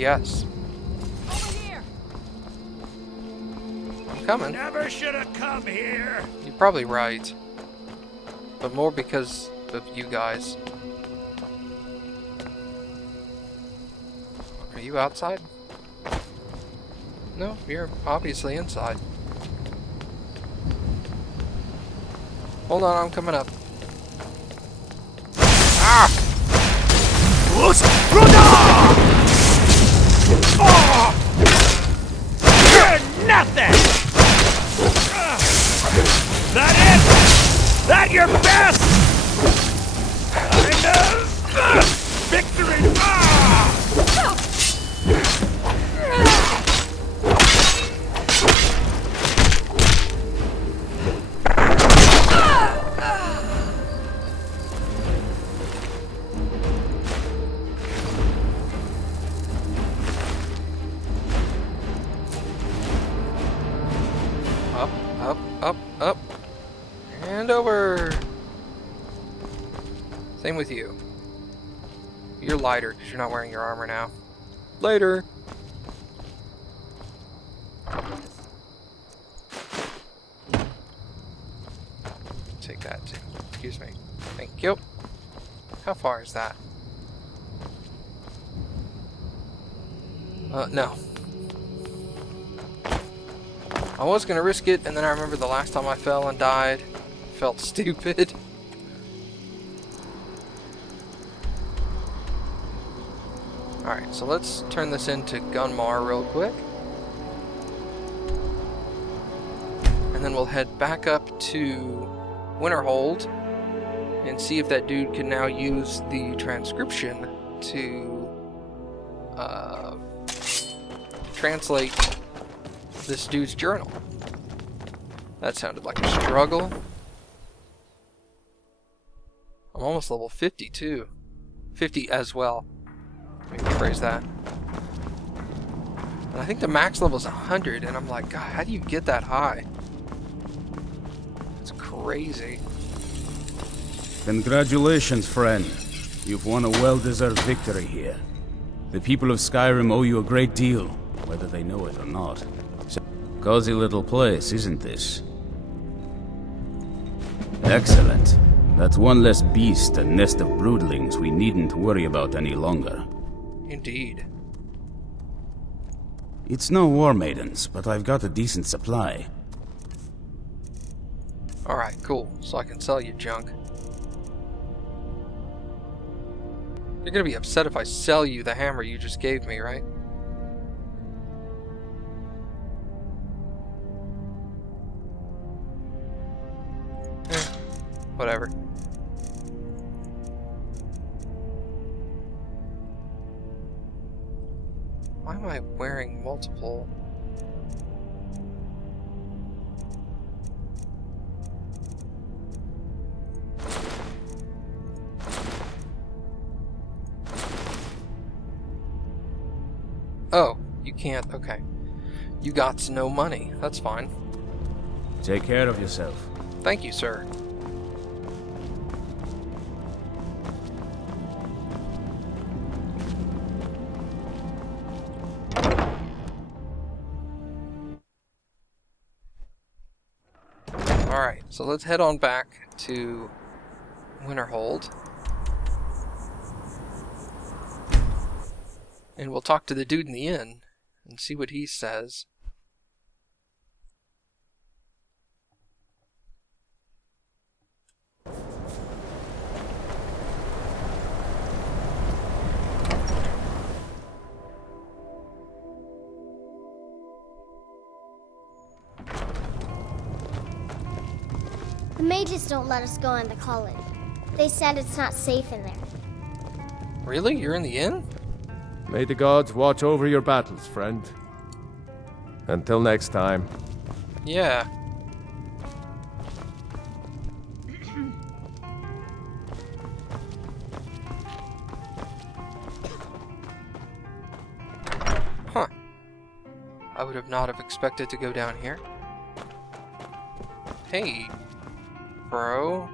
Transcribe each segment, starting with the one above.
Yes. Over here. I'm coming. Never should have come here. You're probably right. But more because of you guys. Are you outside? No, you're obviously inside. Hold on, I'm coming up. Ah! You're nothing! That it? That your best? Kind of victory! Up, and over. Same with you. You're lighter because you're not wearing your armor now. Later. Take that too. Excuse me. Thank you. How far is that? No. I was gonna risk it, and then I remember the last time I fell and died. Felt stupid. Alright, so let's turn this into Gunmar real quick. And then we'll head back up to Winterhold and see if that dude can now use the transcription to translate this dude's journal. That sounded like a struggle. I'm almost level 50 too. 50 as well. Let me rephrase that. And I think the max level is 100, and I'm like, God, how do you get that high? It's crazy. Congratulations, friend. You've won a well-deserved victory here. The people of Skyrim owe you a great deal, whether they know it or not. Cozy little place, isn't this? Excellent. That's one less beast and nest of broodlings we needn't worry about any longer. Indeed. It's no war maidens, but I've got a decent supply. Alright, cool. So I can sell you junk. You're gonna be upset if I sell you the hammer you just gave me, right? Whatever. Why am I wearing multiple? Oh, you can't. Okay. You got no money. That's fine. Take care of yourself. Thank you, sir. Alright, so let's head on back to Winterhold. And we'll talk to the dude in the inn and see what he says. The mages don't let us go in the college. They said it's not safe in there. Really? You're in the inn? May the gods watch over your battles, friend. Until next time. Yeah. Huh. I would have not have expected to go down here. Hey, bro.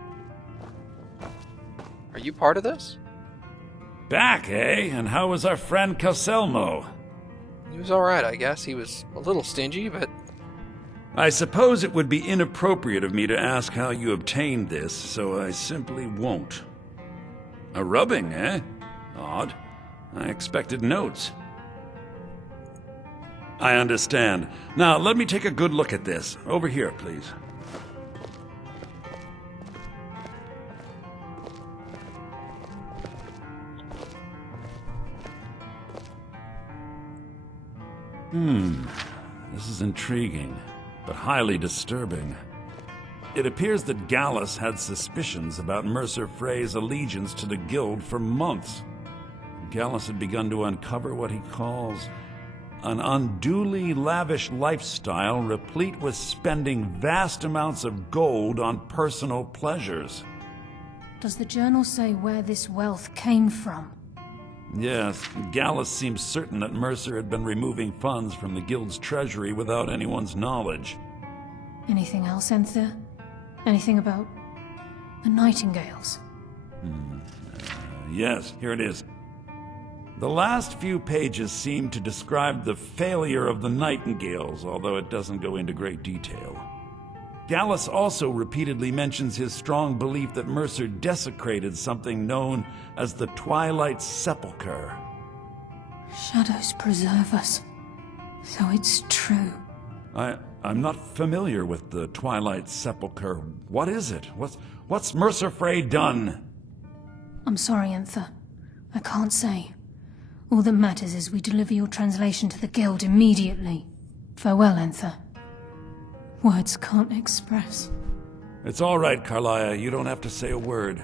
Are you part of this? Back, eh? And how was our friend Caselmo? He was alright, I guess. He was a little stingy, but... I suppose it would be inappropriate of me to ask how you obtained this, so I simply won't. A rubbing, eh? Odd. I expected notes. I understand. Now, let me take a good look at this. Over here, please. This is intriguing, but highly disturbing. It appears that Gallus had suspicions about Mercer Frey's allegiance to the Guild for months. Gallus had begun to uncover what he calls an unduly lavish lifestyle replete with spending vast amounts of gold on personal pleasures. Does the journal say where this wealth came from? Yes, Gallus seems certain that Mercer had been removing funds from the Guild's treasury without anyone's knowledge. Anything else, Enthir? Anything about the Nightingales? Yes, here it is. The last few pages seem to describe the failure of the Nightingales, although it doesn't go into great detail. Gallus also repeatedly mentions his strong belief that Mercer desecrated something known as the Twilight Sepulchre. Shadows preserve us. So it's true. I'm not familiar with the Twilight Sepulchre. What is it? What's Mercer Frey done? I'm sorry, Enthir. I can't say. All that matters is we deliver your translation to the Guild immediately. Farewell, Enthir. Words can't express. It's all right, Karliah. You don't have to say a word.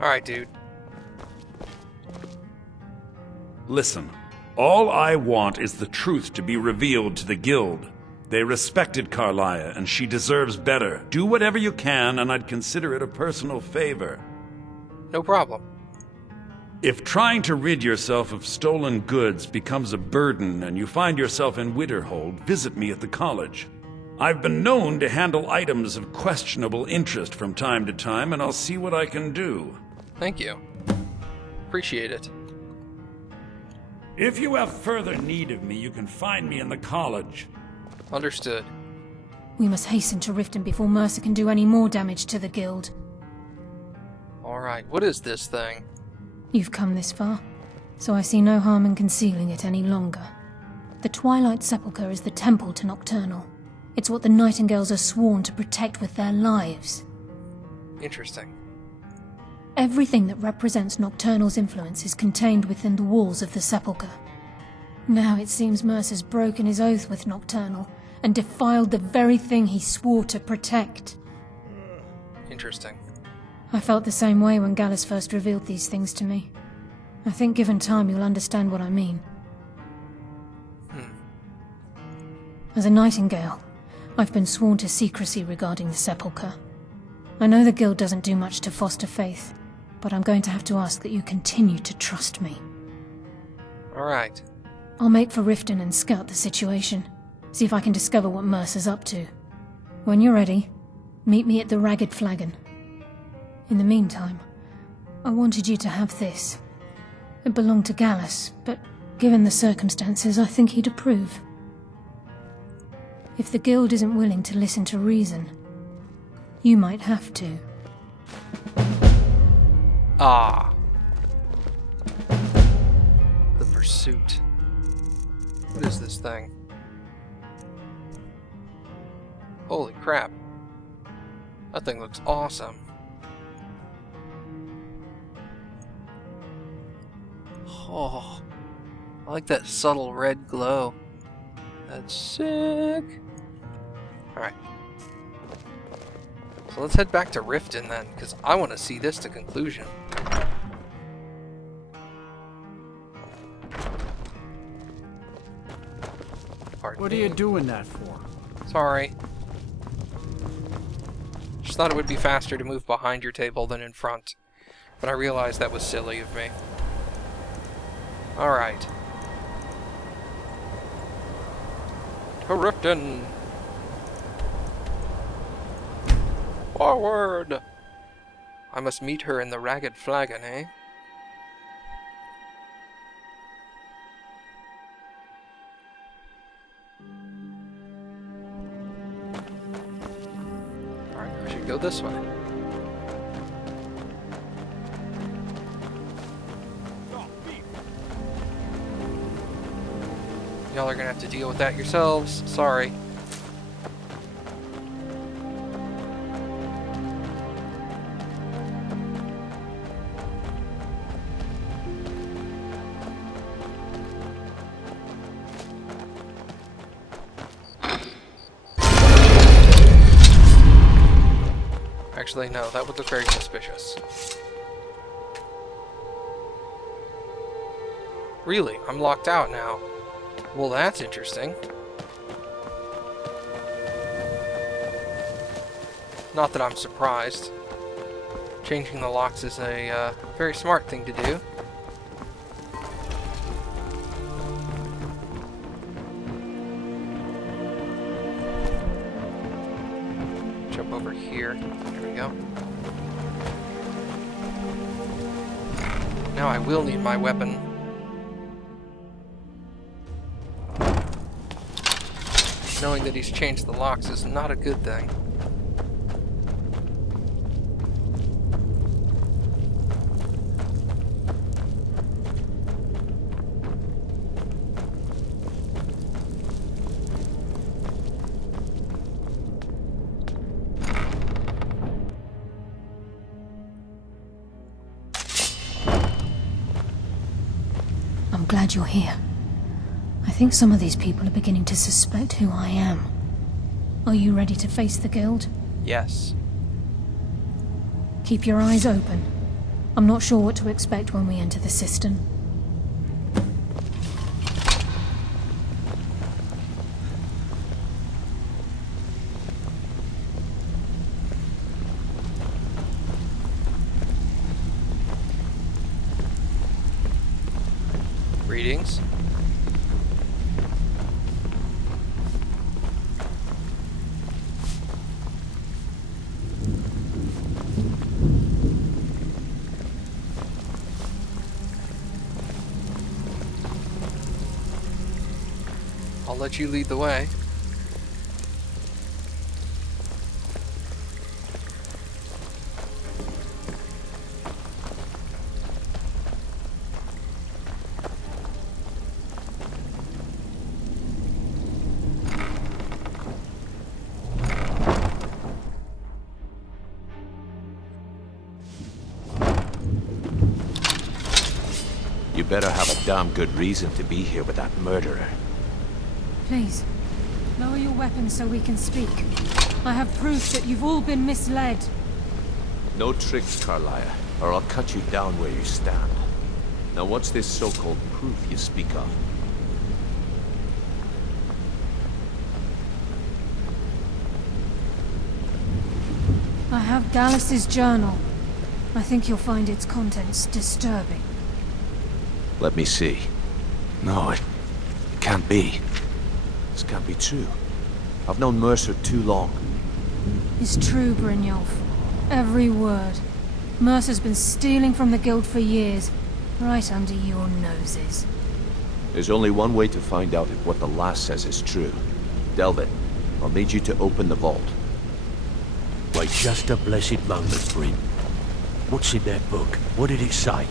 Alright, dude. Listen, all I want is the truth to be revealed to the Guild. They respected Karliah, and she deserves better. Do whatever you can, and I'd consider it a personal favor. No problem. If trying to rid yourself of stolen goods becomes a burden and you find yourself in Winterhold, visit me at the college. I've been known to handle items of questionable interest from time to time, and I'll see what I can do. Thank you. Appreciate it. If you have further need of me, you can find me in the college. Understood. We must hasten to Riften before Mercer can do any more damage to the Guild. Alright, what is this thing? You've come this far, so I see no harm in concealing it any longer. The Twilight Sepulchre is the temple to Nocturnal. It's what the Nightingales are sworn to protect with their lives. Interesting. Everything that represents Nocturnal's influence is contained within the walls of the Sepulchre. Now it seems Mercer's broken his oath with Nocturnal and defiled the very thing he swore to protect. Interesting. I felt the same way when Gallus first revealed these things to me. I think given time you'll understand what I mean. As a Nightingale, I've been sworn to secrecy regarding the Sepulchre. I know the Guild doesn't do much to foster faith, but I'm going to have to ask that you continue to trust me. Alright. I'll make for Riften and scout the situation, see if I can discover what Mercer's up to. When you're ready, meet me at the Ragged Flagon. In the meantime, I wanted you to have this. It belonged to Gallus, but given the circumstances, I think he'd approve. If the Guild isn't willing to listen to reason, you might have to. Ah. The Pursuit. What is this thing? Holy crap. That thing looks awesome. Oh, I like that subtle red glow. That's sick. Alright. So let's head back to Riften then, because I want to see this to conclusion. Pardon What are me. you doing that for? Sorry. Just thought it would be faster to move behind your table than in front. But I realized that was silly of me. Alright. To Riften! Forward! I must meet her in the Ragged Flagon, eh? Alright, I should go this way. Y'all are gonna have to deal with that yourselves. Sorry. Actually, no, that would look very suspicious. Really? I'm locked out now. Well, that's interesting. Not that I'm surprised. Changing the locks is a very smart thing to do. Jump over here. There we go. Now I will need my weapon. Knowing that he's changed the locks is not a good thing. I'm glad you're here. I think some of these people are beginning to suspect who I am. Are you ready to face the guild? Yes. Keep your eyes open. I'm not sure what to expect when we enter the cistern. Greetings. I'll let you lead the way. You better have a damn good reason to be here with that murderer. Please, lower your weapons so we can speak. I have proof that you've all been misled. No tricks, Karliah, or I'll cut you down where you stand. Now what's this so-called proof you speak of? I have Gallus's journal. I think you'll find its contents disturbing. Let me see. No, it can't be. This can't be true. I've known Mercer too long. It's true, Brynjolf. Every word. Mercer's been stealing from the guild for years, right under your noses. There's only one way to find out if what the lass says is true. Delvin, I'll need you to open the vault. Wait just a blessed moment, Bryn. What's in that book? What did it say?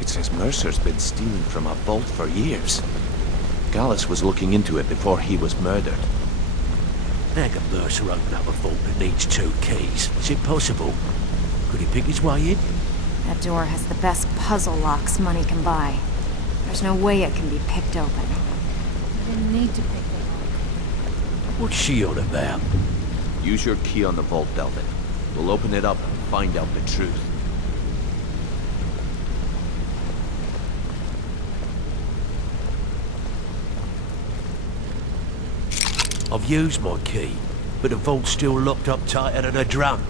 It says Mercer's been stealing from our vault for years. Gallus was looking into it before he was murdered. How can Mercer open up a vault that needs 2 keys? Is it possible? Could he pick his way in? That door has the best puzzle locks money can buy. There's no way it can be picked open. I didn't need to pick the lock. What's she on about? Use your key on the vault, Delvin. We'll open it up and find out the truth. I've used my key, but the vault's still locked up tighter than a drum.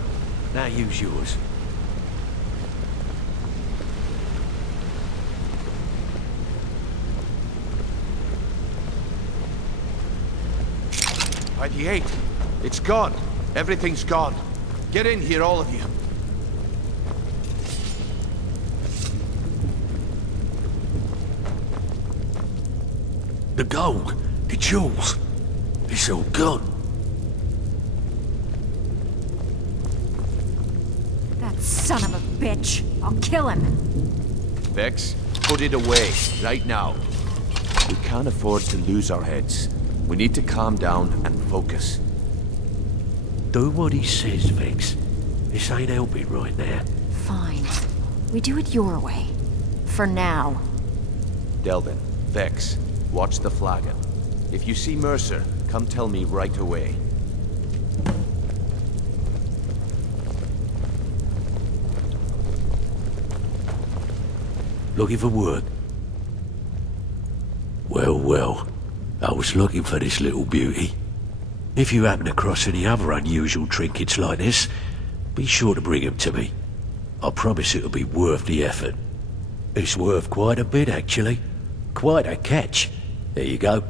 Now use yours. By the 8th. It's gone. Everything's gone. Get in here, all of you. The gold, the jewels, it's all gone. That son of a bitch. I'll kill him. Vex, put it away, right now. We can't afford to lose our heads. We need to calm down and focus. Do what he says, Vex. This ain't helping right now. Fine. We do it your way. For now. Delvin, Vex, watch the flagon. If you see Mercer, come tell me right away. Looking for work? Well, well. I was looking for this little beauty. If you happen across any other unusual trinkets like this, be sure to bring them to me. I promise it'll be worth the effort. It's worth quite a bit, actually. Quite a catch. There you go.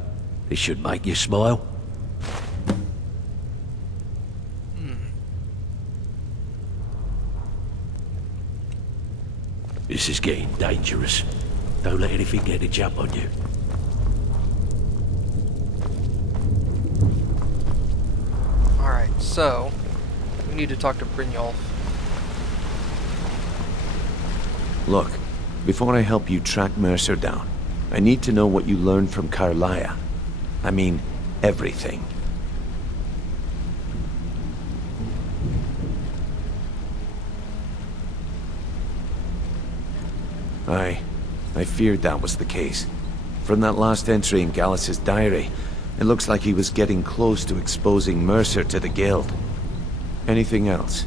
This should make you smile. This is getting dangerous. Don't let anything get a jump on you. Alright, so we need to talk to Brynjolf. Look, before I help you track Mercer down, I need to know what you learned from Karliah. I mean, everything. I feared that was the case. From that last entry in Gallus's diary, it looks like he was getting close to exposing Mercer to the Guild. Anything else?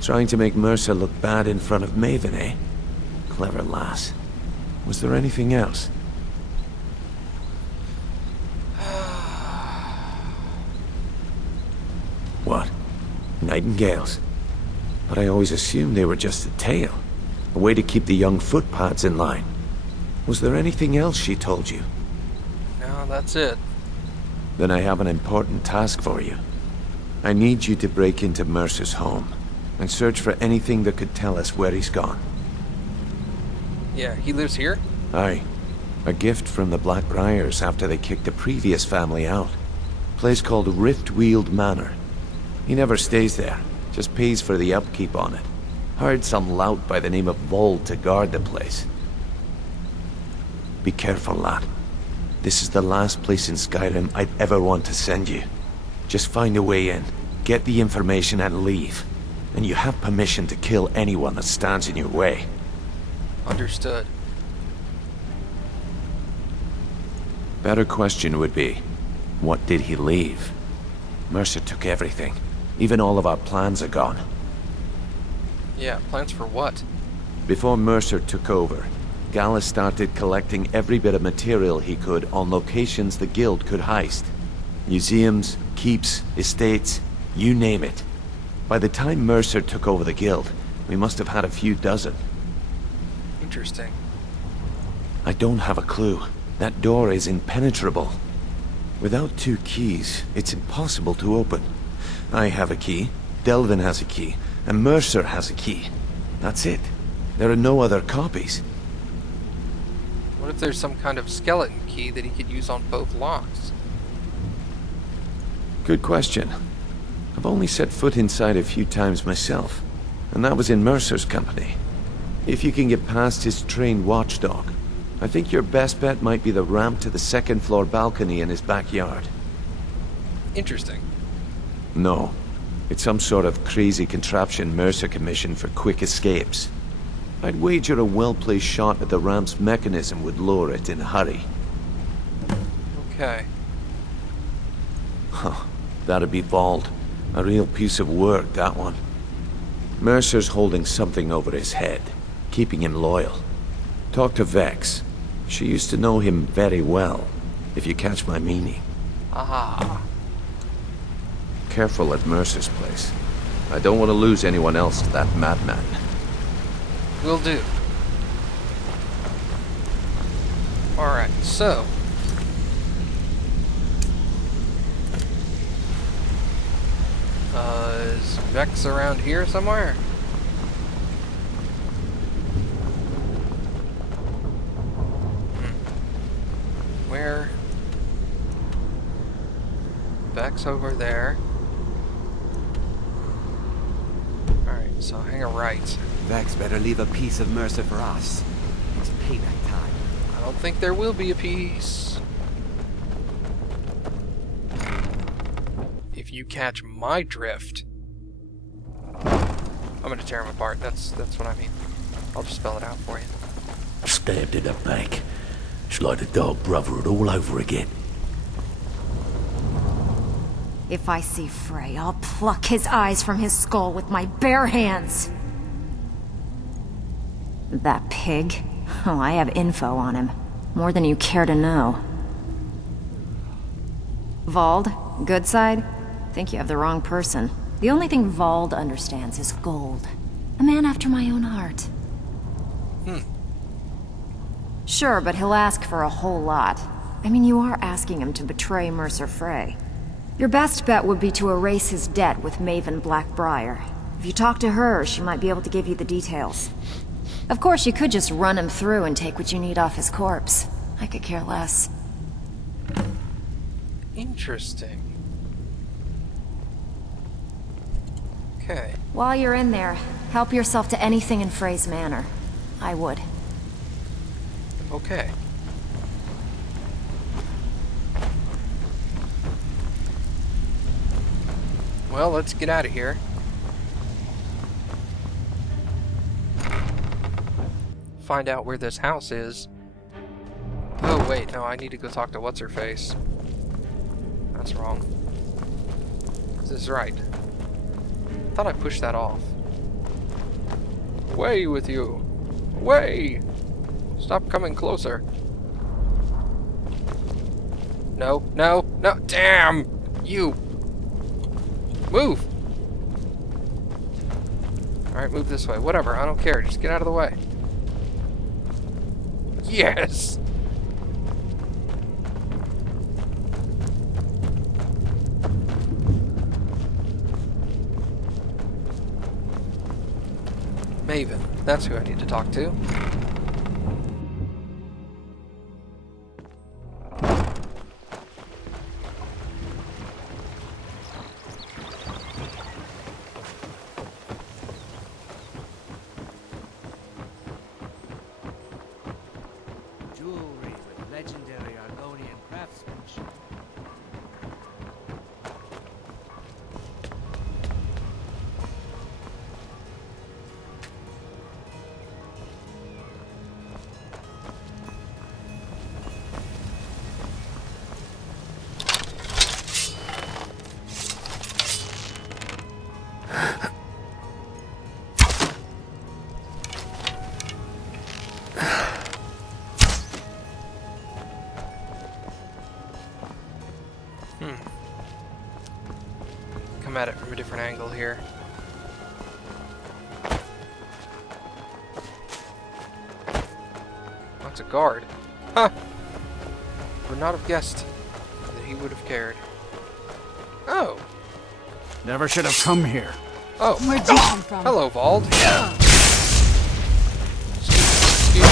Trying to make Mercer look bad in front of Maven, eh? Clever lass. Was there anything else? What? Nightingales? But I always assumed they were just a tale. A way to keep the young footpads in line. Was there anything else she told you? No, that's it. Then I have an important task for you. I need you to break into Mercer's home and search for anything that could tell us where he's gone. Yeah, he lives here? Aye. A gift from the Blackbriars after they kicked the previous family out. Place called Riftweald Manor. He never stays there, just pays for the upkeep on it. Hired some lout by the name of Vold to guard the place. Be careful, lad. This is the last place in Skyrim I'd ever want to send you. Just find a way in, get the information and leave. And you have permission to kill anyone that stands in your way. Understood. Better question would be, what did he leave? Mercer took everything. Even all of our plans are gone. Yeah, plans for what? Before Mercer took over, Gallus started collecting every bit of material he could on locations the Guild could heist. Museums, keeps, estates, you name it. By the time Mercer took over the Guild, we must have had a few dozen. Interesting. I don't have a clue. That door is impenetrable. Without 2 keys, it's impossible to open. I have a key, Delvin has a key, and Mercer has a key. That's it. There are no other copies. What if there's some kind of skeleton key that he could use on both locks? Good question. I've only set foot inside a few times myself, and that was in Mercer's company. If you can get past his trained watchdog, I think your best bet might be the ramp to the 2nd floor balcony in his backyard. Interesting. No. It's some sort of crazy contraption Mercer commissioned for quick escapes. I'd wager a well-placed shot at the ramp's mechanism would lure it in a hurry. Okay. Huh. That'd be Vold. A real piece of work, that one. Mercer's holding something over his head, keeping him loyal. Talk to Vex. She used to know him very well, if you catch my meaning. Aha. Careful at Mercer's place. I don't want to lose anyone else to that madman. Will do. Alright, so... is Vex around here somewhere? Where? Beck's over there. Alright, so hang a right. Vex better leave a piece of Mercer for us. It's payback time. I don't think there will be a piece. If you catch my drift, I'm gonna tear him apart. That's what I mean. I'll just spell it out for you. Stabbed in the back. It's like the Dark Brotherhood all over again. If I see Frey, I'll pluck his eyes from his skull with my bare hands. That pig? Oh, I have info on him. More than you care to know. Vald, good side? Think you have the wrong person. The only thing Vald understands is gold. A man after my own heart. Sure, but he'll ask for a whole lot. I mean, you are asking him to betray Mercer Frey. Your best bet would be to erase his debt with Maven Blackbriar. If you talk to her, she might be able to give you the details. Of course, you could just run him through and take what you need off his corpse. I could care less. Interesting. Okay. While you're in there, help yourself to anything in Frey's manor. I would. Okay. Well, let's get out of here. Find out where this house is. Oh, wait, no, I need to go talk to What's-Her-Face. That's wrong. This is right. I thought I pushed that off. Away with you! Away! Stop coming closer. No, no, no, damn! You! Move! Alright, move this way. Whatever, I don't care. Just get out of the way. Yes! Maven. That's who I need to talk to. Jewelry with legendary Argonian craftsmanship. Come at it from a different angle here. That's a guard. Huh! Would not have guessed that he would have cared. Oh! Never should have come here. Oh! Where'd you come from? Hello, Vald. Excuse me.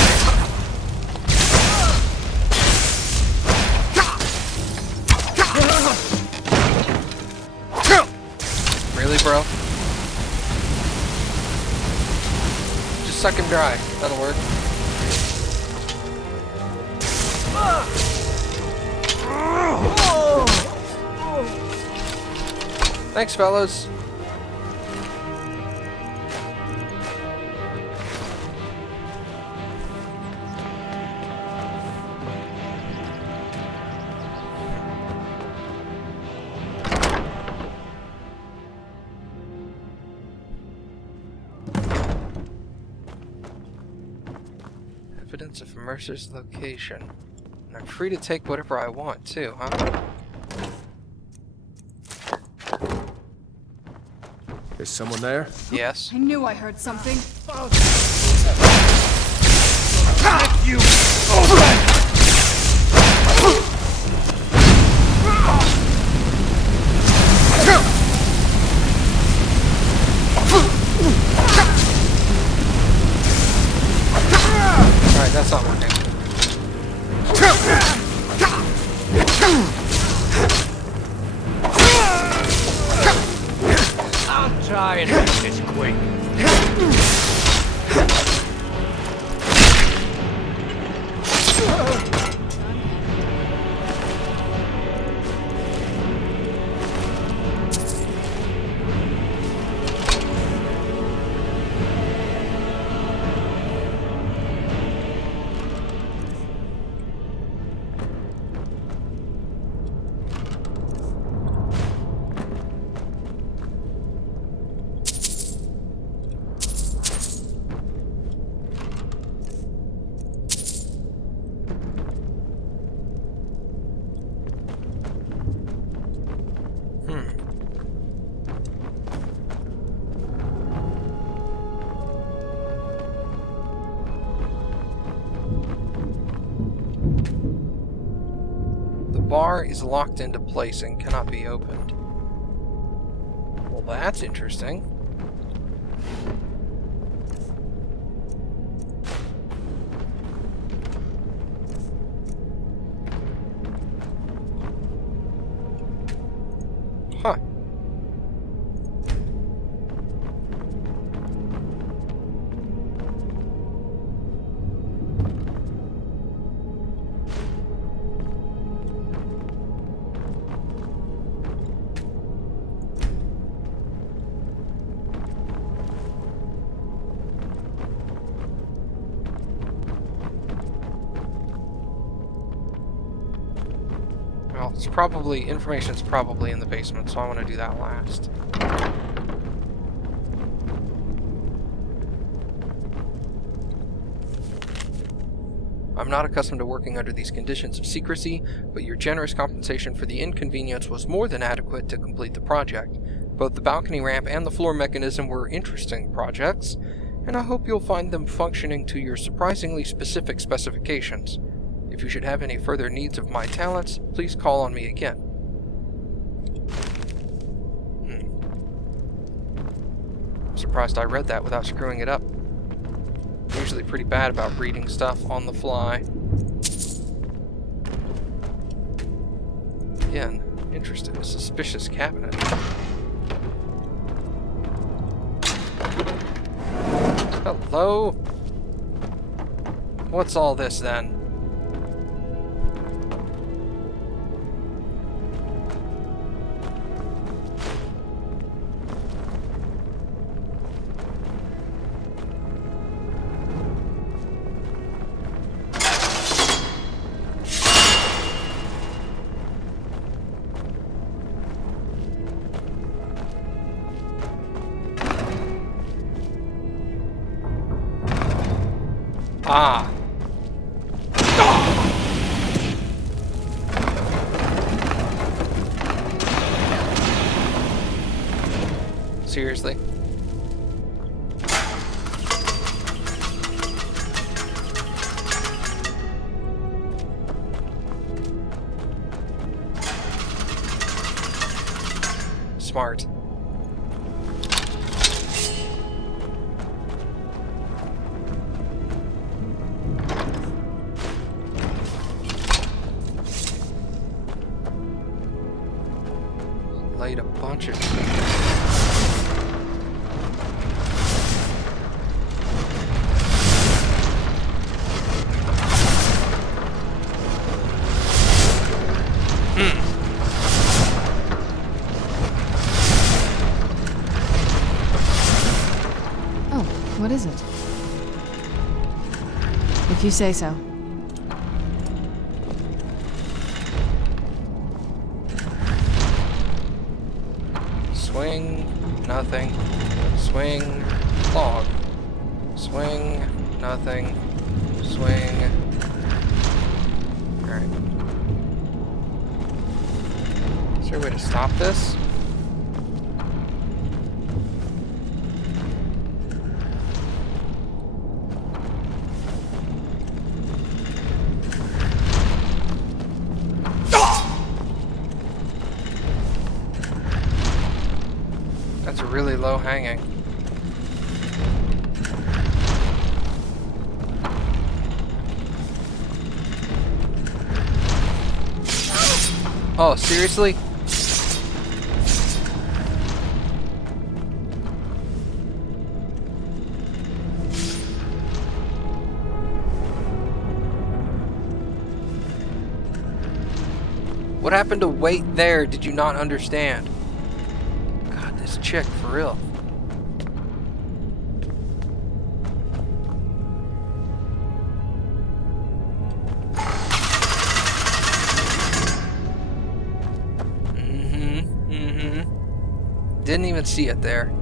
Really, bro? Just suck him dry. That'll work. Thanks, fellas. Evidence of Mercer's location. And I'm free to take whatever I want, too, huh? Is someone there? Yes. I knew I heard something. Alright, that's not working. try and make this quick. The bar is locked into place and cannot be opened. Well, that's interesting. Huh. Well, it's probably, information's probably in the basement, so I want to do that last. I'm not accustomed to working under these conditions of secrecy, but your generous compensation for the inconvenience was more than adequate to complete the project. Both the balcony ramp and the floor mechanism were interesting projects, and I hope you'll find them functioning to your surprisingly specific specifications. If you should have any further needs of my talents, please call on me again. I'm surprised I read that without screwing it up. I'm usually pretty bad about reading stuff on the fly. Again, interested in a suspicious cabinet. Hello? What's all this then? Ah. Seriously? Smart. Laid a bunch of Oh, what is it? If you say so. swing, nothing, swing, log, swing, nothing, swing. Alright. Is there a way to stop this? That's really low hanging. Oh, seriously? What happened to wait there? Did you not understand? God, this chick, for real. Didn't even see it there.